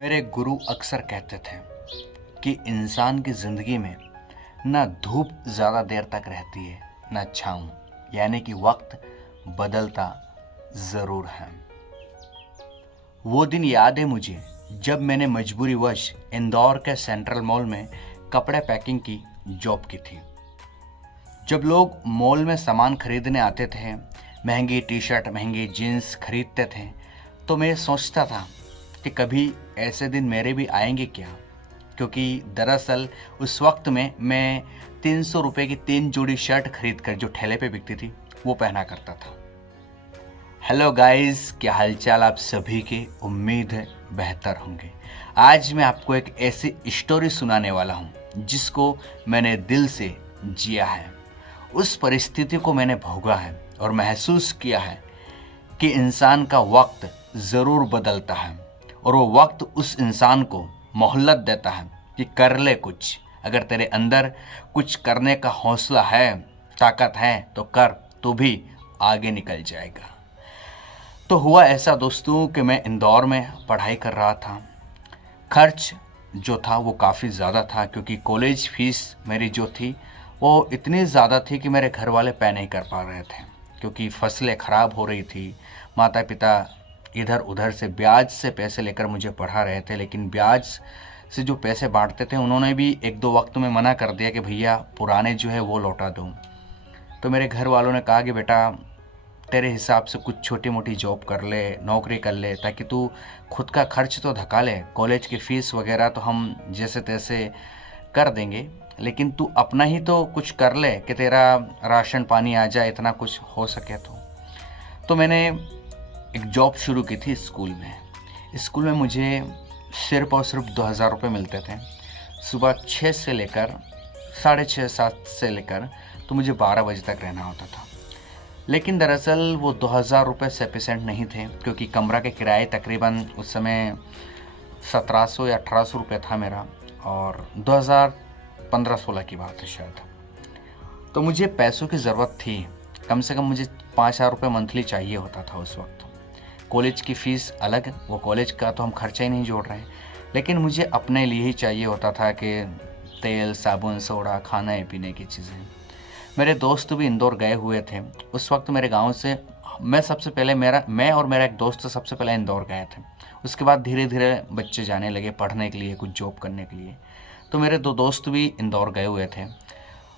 मेरे गुरु अक्सर कहते थे कि इंसान की ज़िंदगी में ना धूप ज़्यादा देर तक रहती है ना छाँव, यानी कि वक्त बदलता ज़रूर है। वो दिन याद है मुझे जब मैंने मजबूरीवश इंदौर के सेंट्रल मॉल में कपड़े पैकिंग की जॉब की थी। जब लोग मॉल में सामान खरीदने आते थे, महंगी टी शर्ट महंगी जीन्स खरीदते थे, तो मैं सोचता था कि कभी ऐसे दिन मेरे भी आएंगे क्या, क्योंकि दरअसल उस वक्त में मैं 300 रुपये की 3 जोड़ी शर्ट खरीद कर जो ठेले पे बिकती थी वो पहना करता था। हेलो गाइस, क्या हालचाल आप सभी के। उम्मीद है बेहतर होंगे। आज मैं आपको एक ऐसी स्टोरी सुनाने वाला हूँ जिसको मैंने दिल से जिया है। उस परिस्थिति को मैंने भोगा है और महसूस किया है कि इंसान का वक्त ज़रूर बदलता है और वो वक्त उस इंसान को मोहलत देता है कि कर ले कुछ। अगर तेरे अंदर कुछ करने का हौसला है, ताकत है तो कर, तो भी आगे निकल जाएगा। तो हुआ ऐसा दोस्तों कि मैं इंदौर में पढ़ाई कर रहा था। खर्च जो था वो काफ़ी ज़्यादा था, क्योंकि कॉलेज फीस मेरी जो थी वो इतनी ज़्यादा थी कि मेरे घर वाले पे नहीं कर पा रहे थे, क्योंकि फसलें ख़राब हो रही थी। माता पिता इधर उधर से ब्याज से पैसे लेकर मुझे पढ़ा रहे थे, लेकिन ब्याज से जो पैसे बांटते थे उन्होंने भी एक दो वक्त में मना कर दिया कि भैया पुराने जो है वो लौटा दूँ। तो मेरे घर वालों ने कहा कि बेटा तेरे हिसाब से कुछ छोटी मोटी जॉब कर ले, नौकरी कर ले, ताकि तू खुद का खर्च तो धका ले। कॉलेज की फ़ीस वगैरह तो हम जैसे तैसे कर देंगे, लेकिन तू अपना ही तो कुछ कर ले कि तेरा राशन पानी आ जाए, इतना कुछ हो सके तो मैंने एक जॉब शुरू की थी स्कूल में। स्कूल में मुझे सिर्फ और सिर्फ 2000 रुपये मिलते थे। सुबह 6 से लेकर 6:30 7 से लेकर तो मुझे 12 बजे तक रहना होता था। लेकिन दरअसल वो 2000 रुपये सफिशेंट नहीं थे, क्योंकि कमरा के किराए तकरीबन उस समय 1700 या 1800 रुपये था मेरा, और 2015-16 की बात है शायद। तो मुझे पैसों की ज़रूरत थी। कम से कम मुझे 5000 रुपये मंथली चाहिए होता था उस वक्त। कॉलेज की फ़ीस अलग, वो कॉलेज का तो हम खर्चा ही नहीं जोड़ रहे हैं, लेकिन मुझे अपने लिए ही चाहिए होता था कि तेल साबुन सोडा खाने पीने की चीज़ें। मेरे दोस्त भी इंदौर गए हुए थे उस वक्त मेरे गांव से। मैं और मेरा एक दोस्त सबसे पहले इंदौर गए थे। उसके बाद धीरे धीरे बच्चे जाने लगे पढ़ने के लिए, कुछ जॉब करने के लिए। तो मेरे दो दोस्त भी इंदौर गए हुए थे।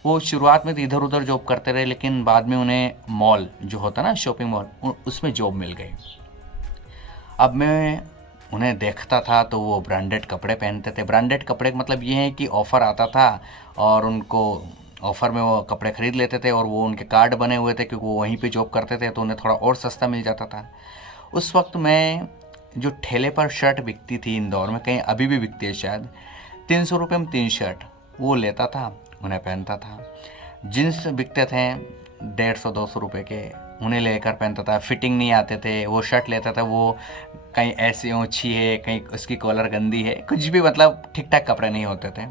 वो शुरुआत में तो इधर उधर जॉब करते रहे, लेकिन बाद में उन्हें मॉल जो होता ना, शॉपिंग मॉल, उसमें जॉब मिल गई। अब मैं उन्हें देखता था तो वो ब्रांडेड कपड़े पहनते थे। ब्रांडेड कपड़े का मतलब ये है कि ऑफ़र आता था और उनको ऑफ़र में वो कपड़े ख़रीद लेते थे, और वो उनके कार्ड बने हुए थे क्योंकि वो वहीं पे जॉब करते थे, तो उन्हें थोड़ा और सस्ता मिल जाता था। उस वक्त मैं जो ठेले पर शर्ट बिकती थी इंदौर में, कहीं अभी भी बिकती है शायद, 300 रुपये में 3 शर्ट, वो लेता था, उन्हें पहनता था। जीन्स बिकते थे 150-200 रुपये के, उन्हें लेकर पहनता था। फिटिंग नहीं आते थे, वो शर्ट लेता था, वो कहीं ऐसी ऊँची है, कहीं उसकी कॉलर गंदी है, कुछ भी मतलब ठीक ठाक कपड़े नहीं होते थे।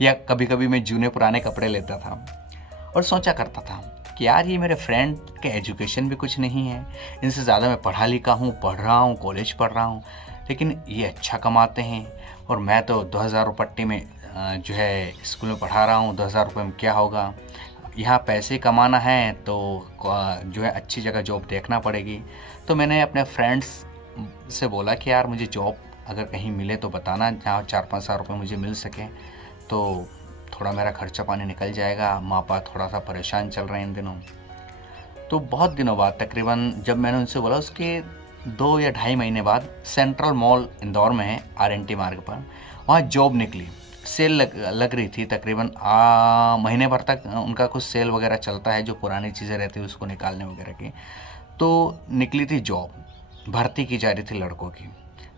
या कभी कभी मैं जूने पुराने कपड़े लेता था और सोचा करता था कि यार ये मेरे फ्रेंड के एजुकेशन भी कुछ नहीं है, इनसे ज़्यादा मैं पढ़ा लिखा हूँ, पढ़ रहा हूँ, कॉलेज पढ़ रहा हूँ, लेकिन ये अच्छा कमाते हैं और मैं तो 2000 रुपट्टी में जो है स्कूल में पढ़ा रहा हूँ। 2000 रुपये में क्या होगा, यहाँ पैसे कमाना है तो जो है अच्छी जगह जॉब देखना पड़ेगी। तो मैंने अपने फ्रेंड्स से बोला कि यार मुझे जॉब अगर कहीं मिले तो बताना, जहाँ 4-5 हज़ार रुपये मुझे मिल सके, तो थोड़ा मेरा खर्चा पानी निकल जाएगा। माँ बाप थोड़ा सा परेशान चल रहे हैं इन दिनों। तो बहुत दिनों बाद, तकरीबन जब मैंने उनसे बोला उसके 2 या ढाई महीने बाद, सेंट्रल मॉल इंदौर में है, RNT मार्ग पर, वहाँ जॉब निकली। सेल लग रही थी तकरीबन महीने भर तक उनका कुछ सेल वगैरह चलता है, जो पुरानी चीज़ें रहती है उसको निकालने वगैरह की। तो निकली थी जॉब, भर्ती की जा रही थी लड़कों की।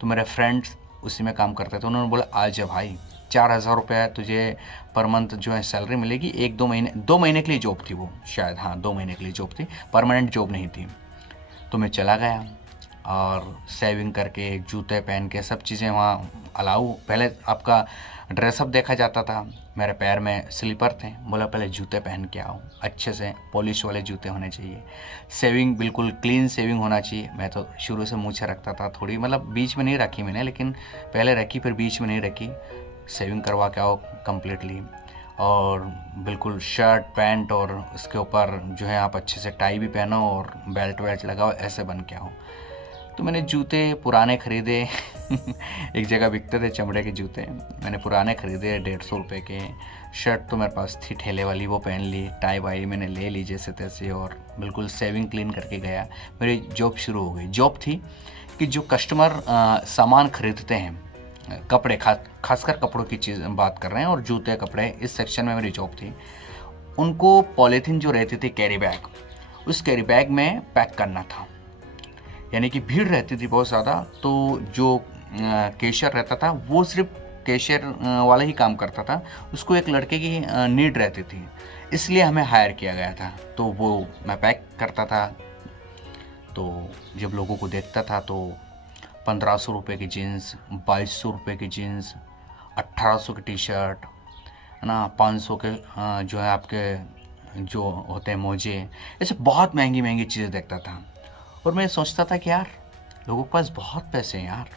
तो मेरे फ्रेंड्स उसी में काम करते थे। उन्होंने बोला आ जा भाई, 4000 रुपये तुझे पर मंथ जो है सैलरी मिलेगी। 2 महीने के लिए जॉब थी वो शायद, हाँ 2 महीने के लिए जॉब थी, परमानेंट जॉब नहीं थी। तो मैं चला गया। और सेविंग करके, जूते पहन के, सब चीज़ें वहाँ अलाउ। पहले आपका ड्रेसअप देखा जाता था, मेरे पैर में स्लीपर थे, बोला पहले जूते पहन के आओ, अच्छे से पॉलिश वाले जूते होने चाहिए, सेविंग बिल्कुल क्लीन सेविंग होना चाहिए। मैं तो शुरू से मूछें रखता था थोड़ी, मतलब बीच में नहीं रखी मैंने, लेकिन पहले रखी फिर बीच में नहीं रखी। सेविंग करवा के आओ कम्प्लीटली, और बिल्कुल शर्ट पैंट, और उसके ऊपर जो है आप अच्छे से टाई भी पहनो और बेल्ट वेल्ट लगाओ, ऐसे बन के आओ। तो मैंने जूते पुराने ख़रीदे एक जगह बिकते थे चमड़े के जूते, मैंने पुराने ख़रीदे 150 रुपये के। शर्ट तो मेरे पास थी ठेले वाली, वो पहन ली, टाई वाई मैंने ले ली जैसे तैसे, और बिल्कुल सेविंग क्लीन करके गया। मेरी जॉब शुरू हो गई। जॉब थी कि जो कस्टमर सामान खरीदते हैं, कपड़े, खासकर कपड़ों की चीज़ बात कर रहे हैं, और जूते कपड़े, इस सेक्शन में मेरी जॉब थी। उनको पॉलीथीन जो रहती थी कैरी बैग, उस कैरी बैग में पैक करना था। यानी कि भीड़ रहती थी बहुत ज़्यादा, तो जो कैशियर रहता था वो सिर्फ कैशियर वाला ही काम करता था, उसको एक लड़के की नीड रहती थी, इसलिए हमें हायर किया गया था। तो वो मैं पैक करता था। तो जब लोगों को देखता था तो 1500 रुपये की जीन्स, 2200 रुपये की जीन्स, 1800 की टी शर्ट, है ना, 500 के जो है आपके जो होते हैं मोजे, ऐसे बहुत महंगी महंगी चीज़ें देखता था। और मैं सोचता था कि यार लोगों के पास बहुत पैसे हैं यार,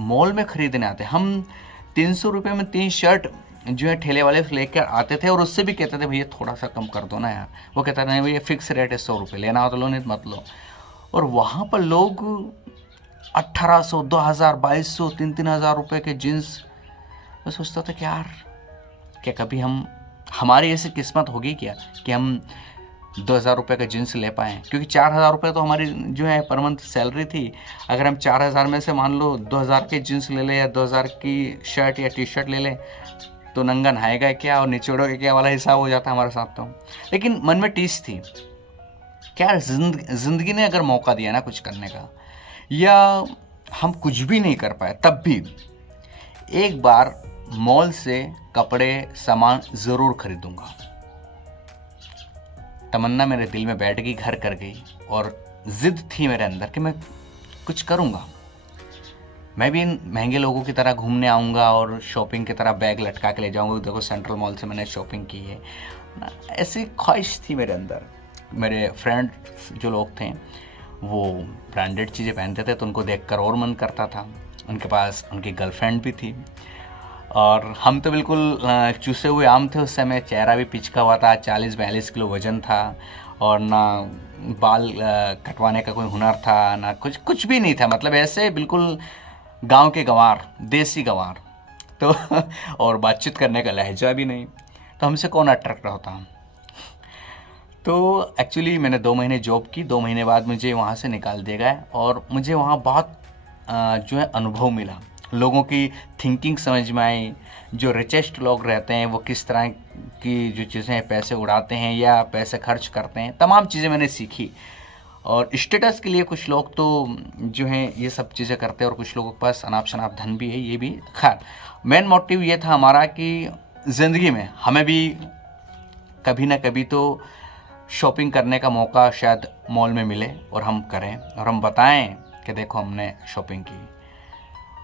मॉल में ख़रीदने आते हैं। हम 300 रुपये में 3 शर्ट जो है ठेले वाले से लेकर आते थे, और उससे भी कहते थे भैया थोड़ा सा कम कर दो ना यार। वो कहता नहीं भैया फिक्स रेट है 100 रुपये, लेना हो तो लो, नहीं तो मत लो। और वहाँ पर लोग 1800, 2000, 2200, 3-3000 रुपये के जीन्स। मैं सोचता था कि यार क्या कभी हमारी ऐसी किस्मत होगी क्या कि हम 2000 रुपये का जीन्स ले पाएँ, क्योंकि 4000 रुपये तो हमारी जो है पर मंथ सैलरी थी। अगर हम 4000 में से मान लो 2000 के जीन्स ले लें या 2000 की शर्ट या टी शर्ट ले लें, तो नंगा नहाएगा क्या और निचोड़ोगे क्या वाला हिसाब हो जाता हमारे साथ। तो लेकिन मन में टीस थी, क्या जिंदगी ने अगर मौका दिया ना कुछ करने का, या हम कुछ भी नहीं कर पाए, तब भी एक बार मॉल से कपड़े सामान ज़रूर खरीदूंगा। तमन्ना मेरे दिल में बैठ गई, घर कर गई, और ज़िद थी मेरे अंदर कि मैं कुछ करूँगा। मैं भी इन महंगे लोगों की तरह घूमने आऊँगा और शॉपिंग की तरह बैग लटका के ले जाऊँगा, देखो सेंट्रल मॉल से मैंने शॉपिंग की है। ऐसी ख्वाहिश थी मेरे अंदर। मेरे फ्रेंड जो लोग थे वो ब्रांडेड चीज़ें पहनते थे, तो उनको देखकर और मन करता था। उनके पास उनकी गर्लफ्रेंड भी थी, और हम तो बिल्कुल चूसे हुए आम थे उस समय। चेहरा भी पिचका हुआ था, 40-42 किलो वज़न था, और ना बाल कटवाने का कोई हुनर था, ना कुछ भी नहीं था। मतलब ऐसे बिल्कुल गांव के गंवार, देसी गंवार। तो और बातचीत करने का लहजा भी नहीं, तो हमसे कौन अट्रैक्ट होता। तो एक्चुअली मैंने 2 महीने जॉब की। 2 महीने बाद मुझे वहाँ से निकाल दिया गया, और मुझे वहाँ बहुत जो है अनुभव मिला, लोगों की थिंकिंग समझ में आई। जो रिचेस्ट लोग रहते हैं वो किस तरह की जो चीज़ें पैसे उड़ाते हैं या पैसे खर्च करते हैं, तमाम चीज़ें मैंने सीखी। और स्टेटस के लिए कुछ लोग तो जो हैं ये सब चीज़ें करते हैं, और कुछ लोगों के पास अनाप शनाप धन भी है, ये भी। खैर मेन मोटिव ये था हमारा कि ज़िंदगी में हमें भी कभी ना कभी तो शॉपिंग करने का मौका शायद मॉल में मिले, और हम करें और हम बताएं कि देखो हमने शॉपिंग की।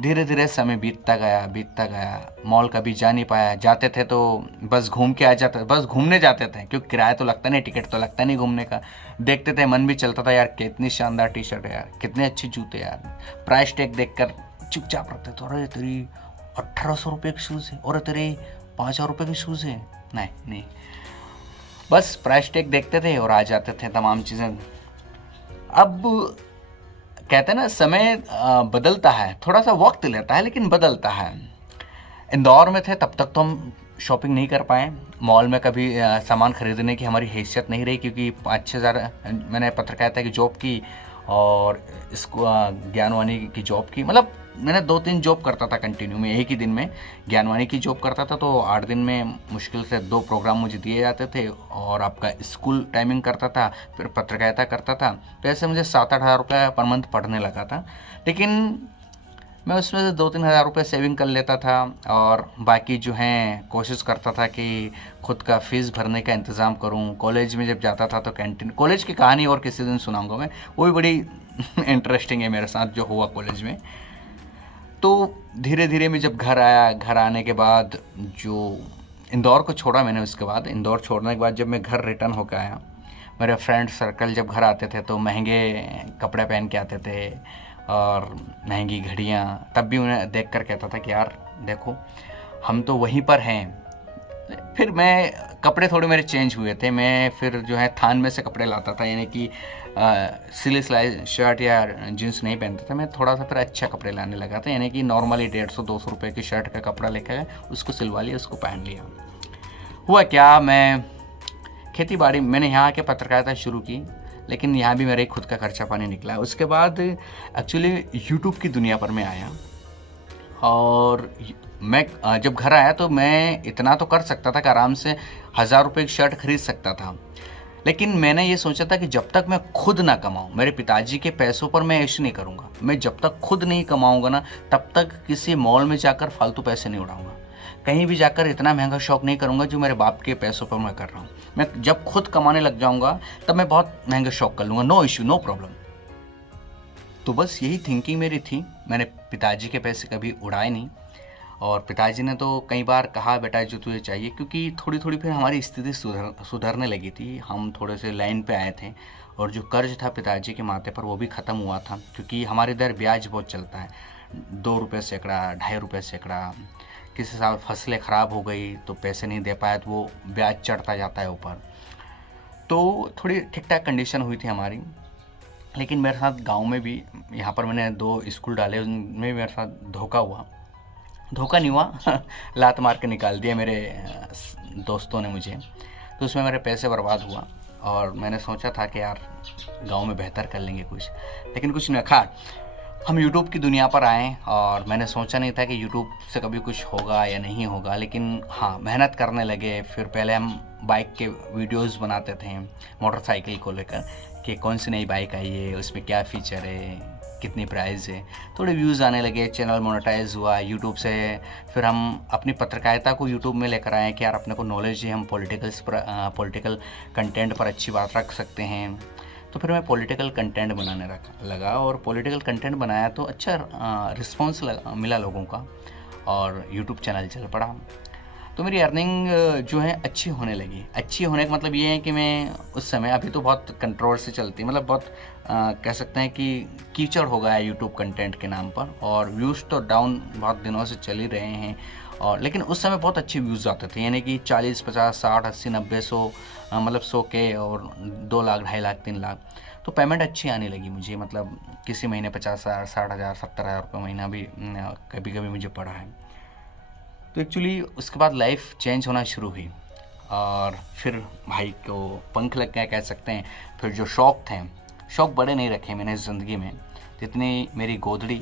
धीरे धीरे समय बीतता गया। मॉल कभी जा नहीं पाया, जाते थे तो बस घूम के आ जाते, बस घूमने जाते थे, क्योंकि किराया तो लगता नहीं, टिकट तो लगता नहीं घूमने का। देखते थे, मन भी चलता था यार कितनी शानदार टी शर्ट है यार, कितने अच्छे जूते यार। प्राइस टैग देखकर चुपचाप रखते थे, अरे तेरी 1800 रुपये के शूज़ है, और तेरे 5000 रुपये के शूज़ है। नहीं, बस प्राइस टैग देखते थे और आ जाते थे तमाम चीज़ें। अब कहते हैं ना समय बदलता है, थोड़ा सा वक्त लेता है लेकिन बदलता है। इंदौर में थे तब तक तो हम शॉपिंग नहीं कर पाए, मॉल में कभी सामान खरीदने की हमारी हैसियत नहीं रही, क्योंकि 5-6 हज़ार मैंने पत्रकारिता की जॉब की और इसको ज्ञानवाणी की जॉब की। मतलब मैंने 2-3 जॉब करता था कंटिन्यू में, एक ही दिन में। ज्ञानवाणी की जॉब करता था तो 8 दिन में मुश्किल से 2 प्रोग्राम मुझे दिए जाते थे, और आपका स्कूल टाइमिंग करता था, फिर पत्रकारिता करता था। तो ऐसे मुझे 7-8 हज़ार रुपये पर मंथ पढ़ने लगा था। लेकिन मैं उसमें से 2-3 हज़ार रुपये सेविंग कर लेता था और बाकी जो हैं कोशिश करता था कि खुद का फ़ीस भरने का इंतज़ाम करूं। कॉलेज में जब जाता था तो कैंटीन, कॉलेज की कहानी और किसी दिन सुनाऊंगा मैं, वो भी बड़ी इंटरेस्टिंग है मेरे साथ जो हुआ कॉलेज में। तो धीरे धीरे मैं जब घर आया, घर आने के बाद जो इंदौर को छोड़ा मैंने, उसके बाद इंदौर छोड़ने के बाद जब मैं घर रिटर्न होकर आया, मेरे फ्रेंड सर्कल जब घर आते थे तो महंगे कपड़े पहन के आते थे और महंगी घड़ियाँ, तब भी उन्हें देख कर कहता था कि यार देखो हम तो वहीं पर हैं। फिर मैं कपड़े थोड़े मेरे चेंज हुए थे, मैं फिर जो है थान में से कपड़े लाता था, यानी कि सिली सिलाई शर्ट या जीन्स नहीं पहनता था मैं, थोड़ा सा फिर अच्छा कपड़े लाने लगा था, यानी कि नॉर्मली 150-200 रुपये की शर्ट का कपड़ा लेकर उसको सिलवा लिया, उसको पहन लिया। हुआ क्या, मैं खेती बाड़ी, मैंने यहाँ आके पत्रकारिता शुरू की, लेकिन यहाँ भी मेरे खुद का खर्चा पानी निकला। उसके बाद एक्चुअली यूट्यूब की दुनिया पर मैं आया और मैं जब घर आया तो मैं इतना तो कर सकता था कि आराम से 1000 रुपये की शर्ट खरीद सकता था, लेकिन मैंने ये सोचा था कि जब तक मैं खुद ना कमाऊँ, मेरे पिताजी के पैसों पर मैं ऐश नहीं करूँगा। मैं जब तक खुद नहीं कमाऊँगा ना, तब तक किसी मॉल में जाकर फालतू पैसे नहीं उड़ाऊँगा, कहीं भी जाकर इतना महंगा शौक नहीं करूँगा जो मेरे बाप के पैसों पर मैं कर रहा हूँ। मैं जब खुद कमाने लग जाऊँगा तब मैं बहुत महंगे शौक कर लूँगा, नो इशू, नो प्रॉब्लम। तो बस यही थिंकिंग मेरी थी। मैंने पिताजी के पैसे कभी उड़ाए नहीं और पिताजी ने तो कई बार कहा बेटा जो तुझे चाहिए, क्योंकि थोड़ी थोड़ी फिर हमारी स्थिति सुधरने लगी थी, हम थोड़े से लाइन पे आए थे और जो कर्ज था पिताजी के माथे पर वो भी ख़त्म हुआ था, क्योंकि हमारे इधर ब्याज बहुत चलता है, 2 रुपये सैकड़ा, 2.5 रुपये सैकड़ा। किसी साल फसलें ख़राब हो गई तो पैसे नहीं दे पाए तो वो ब्याज चढ़ता जाता है ऊपर। तो थोड़ी ठीक ठाक कंडीशन हुई थी हमारी, लेकिन मेरे साथ गांव में भी, यहाँ पर मैंने 2 स्कूल डाले, उनमें भी मेरे साथ धोखा हुआ। धोखा नहीं हुआ लात मार के निकाल दिया मेरे दोस्तों ने मुझे, तो उसमें मेरे पैसे बर्बाद हुआ और मैंने सोचा था कि यार गांव में बेहतर कर लेंगे कुछ, लेकिन कुछ नहीं रखा। हम यूट्यूब की दुनिया पर आए और मैंने सोचा नहीं था कि यूट्यूब से कभी कुछ होगा या नहीं होगा, लेकिन हाँ मेहनत करने लगे। फिर पहले हम बाइक के वीडियोस बनाते थे, मोटरसाइकिल को लेकर कि कौन सी नई बाइक आई है, उसमें क्या फ़ीचर है, कितनी प्राइस है। थोड़े व्यूज़ आने लगे, चैनल मोनेटाइज हुआ यूट्यूब से। फिर हम अपनी पत्रकारिता को यूट्यूब में लेकर आए कि यार अपने को नॉलेज है, हम पॉलिटिकल कंटेंट पर अच्छी बात रख सकते हैं। तो फिर मैं पॉलिटिकल कंटेंट बनाने लगा और पॉलिटिकल कंटेंट बनाया तो अच्छा रिस्पॉन्स मिला लोगों का और यूट्यूब चैनल चल पड़ा। तो मेरी अर्निंग जो है अच्छी होने लगी। अच्छी होने का मतलब ये है कि मैं उस समय, अभी तो बहुत कंट्रोल से चलती, मतलब बहुत कह सकते हैं कि कीचड़ हो गया है यूट्यूब कंटेंट के नाम पर, और व्यूज़ तो डाउन बहुत दिनों से चल ही रहे हैं। और लेकिन उस समय बहुत अच्छे व्यूज़ आते थे, यानी कि 40, 50, 60, 80, 90, 100, मतलब 100 के और 2 लाख, 2.5 लाख, 3 लाख। तो पेमेंट अच्छी आने लगी मुझे, मतलब किसी महीने 50,000, 60,000, 70,000 रुपये महीना भी कभी कभी मुझे पड़ा है। तो एक्चुअली उसके बाद लाइफ चेंज होना शुरू हुई और फिर भाई को पंख लग गए कह सकते हैं। फिर जो शौक़ थे, शौक़ बड़े नहीं रखे मैंने ज़िंदगी में, जितनी मेरी गोदड़ी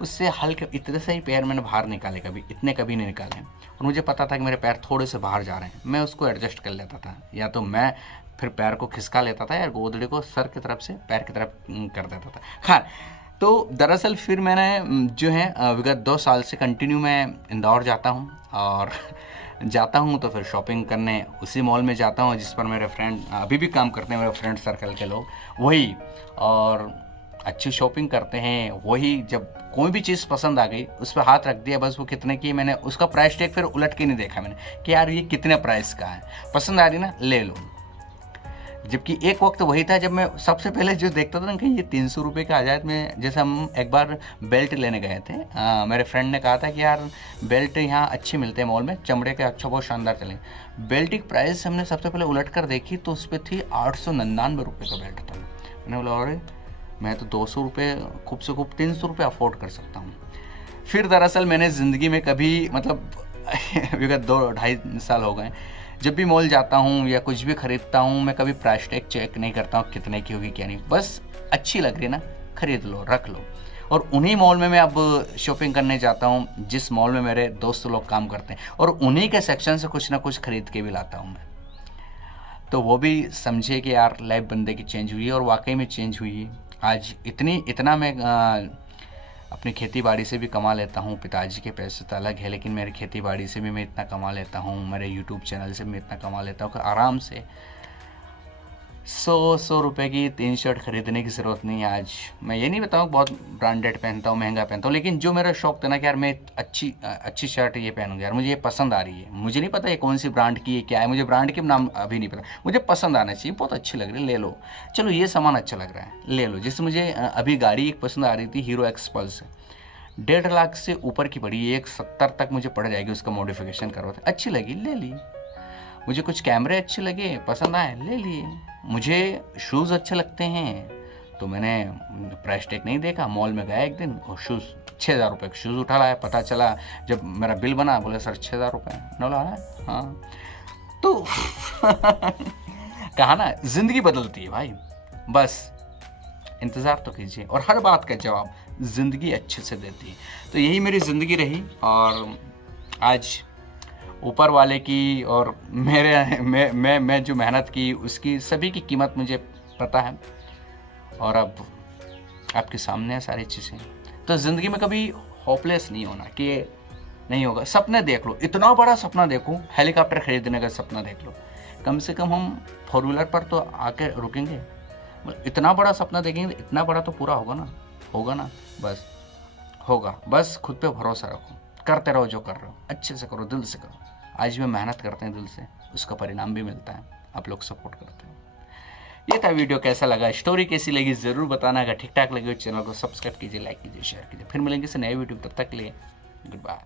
उससे हल्के इतने से ही पैर मैंने बाहर निकाले, कभी इतने कभी नहीं निकाले। और मुझे पता था कि मेरे पैर थोड़े से बाहर जा रहे हैं, मैं उसको एडजस्ट कर लेता था, या तो मैं फिर पैर को खिसका लेता था या गोदड़ी को सर की तरफ से पैर की तरफ कर देता था। खैर, तो दरअसल फिर मैंने जो है विगत 2 साल से कंटिन्यू मैं इंदौर जाता हूँ और जाता हूँ तो फिर शॉपिंग करने उसी मॉल में जाता हूँ जिस पर मेरे फ्रेंड अभी भी काम करते हैं, मेरे फ्रेंड सर्कल के लोग वही, और अच्छी शॉपिंग करते हैं वही। जब कोई भी चीज़ पसंद आ गई उस पर हाथ रख दिया, बस वो कितने की, मैंने उसका प्राइस टैग फिर उलट के नहीं देखा मैंने कि यार ये कितने प्राइस का है, पसंद आ रही ना ले लो। जबकि एक वक्त वही था जब मैं सबसे पहले जो देखता था ना कि ये 300 रुपये का आ जाए। में जैसे हम एक बार बेल्ट लेने गए थे, मेरे फ्रेंड ने कहा था कि यार बेल्ट यहाँ अच्छे मिलते हैं मॉल में, चमड़े के, अच्छा बहुत शानदार चले। बेल्ट की प्राइस हमने सबसे पहले उलट कर देखी तो उस पर थी 899 रुपये का बेल्ट था। मैंने बोला अरे मैं तो 200 रुपये खूब से खूब 300 रुपये अफोर्ड कर सकता हूँ। फिर दरअसल मैंने ज़िंदगी में कभी, मतलब विगत 2-2.5 साल हो गए, जब भी मॉल जाता हूँ या कुछ भी खरीदता हूँ मैं कभी प्राइस टैग चेक नहीं करता हूँ कितने की होगी क्या नहीं, बस अच्छी लग रही है ना खरीद लो, रख लो। और उन्हीं मॉल में मैं अब शॉपिंग करने जाता हूँ जिस मॉल में मेरे दोस्त लोग काम करते हैं, और उन्हीं के सेक्शन से कुछ ना कुछ खरीद के भी लाता हूँ मैं। तो वो भी समझे कि यार लाइफ बंदे की चेंज हुई है, और वाकई में चेंज हुई है। आज इतना मैं अपनी खेती बाड़ी से भी कमा लेता हूँ, पिताजी के पैसे तो अलग है, लेकिन मेरी खेती बाड़ी से भी मैं इतना कमा लेता हूँ, मेरे यूट्यूब चैनल से मैं इतना कमा लेता हूँ कि आराम से 100 रुपए की 3 शर्ट खरीदने की ज़रूरत नहीं है। आज मैं ये नहीं बताऊँ बहुत ब्रांडेड पहनता हूँ, महंगा पहनता हूँ, लेकिन जो मेरा शौक था ना कि यार मैं अच्छी शर्ट ये पहनूंगा यार, मुझे ये पसंद आ रही है, मुझे नहीं पता ये कौन सी ब्रांड की है, क्या है, मुझे ब्रांड के नाम अभी नहीं पता, मुझे पसंद आना चाहिए, बहुत अच्छी लग रही है, ले लो, चलो ये सामान अच्छा लग रहा है, ले लो। जैसे मुझे अभी गाड़ी एक पसंद आ रही थी, हीरो एक्सपल्स, 1.5 लाख से ऊपर की पड़ी, 170 तक मुझे पड़ जाएगी, उसका मॉडिफिकेशन करवाते, अच्छी लगी ले ली। मुझे कुछ कैमरे अच्छे लगे, पसंद आए, ले लिए। मुझे शूज़ अच्छे लगते हैं तो मैंने प्राइस टैग नहीं देखा, मॉल में गया एक दिन और शूज़ 6,000 रुपये के शूज़ उठा लाया। पता चला जब मेरा बिल बना, बोले सर 6,000 रुपये। बोला हाँ, तो कहा ना ज़िंदगी बदलती है भाई, बस इंतज़ार तो कीजिए, और हर बात का जवाब ज़िंदगी अच्छे से देती है। तो यही मेरी ज़िंदगी रही, और आज ऊपर वाले की और मैं जो मेहनत की उसकी सभी की कीमत मुझे पता है, और अब आपके सामने है सारी चीज़ें। तो ज़िंदगी में कभी होपलेस नहीं होना कि नहीं होगा। सपने देख लो, इतना बड़ा सपना देखो, हेलीकॉप्टर खरीदने का सपना देख लो, कम से कम हम 4 व्हीलर पर तो आके रुकेंगे। इतना बड़ा सपना देखेंगे, इतना बड़ा तो पूरा होगा ना, बस होगा। बस खुद पे भरोसा रखो, करते रहो जो कर रहे हो, अच्छे से करो, दिल से करो। आज भी मेहनत करते हैं दिल से, उसका परिणाम भी मिलता है, आप लोग सपोर्ट करते हो। ये था वीडियो, कैसा लगा, स्टोरी कैसी लगी ज़रूर बताना। अगर ठीक ठाक लगे तो चैनल को सब्सक्राइब कीजिए, लाइक कीजिए, शेयर कीजिए। फिर मिलेंगे से नए वीडियो, तब तक के लिए गुड बाय।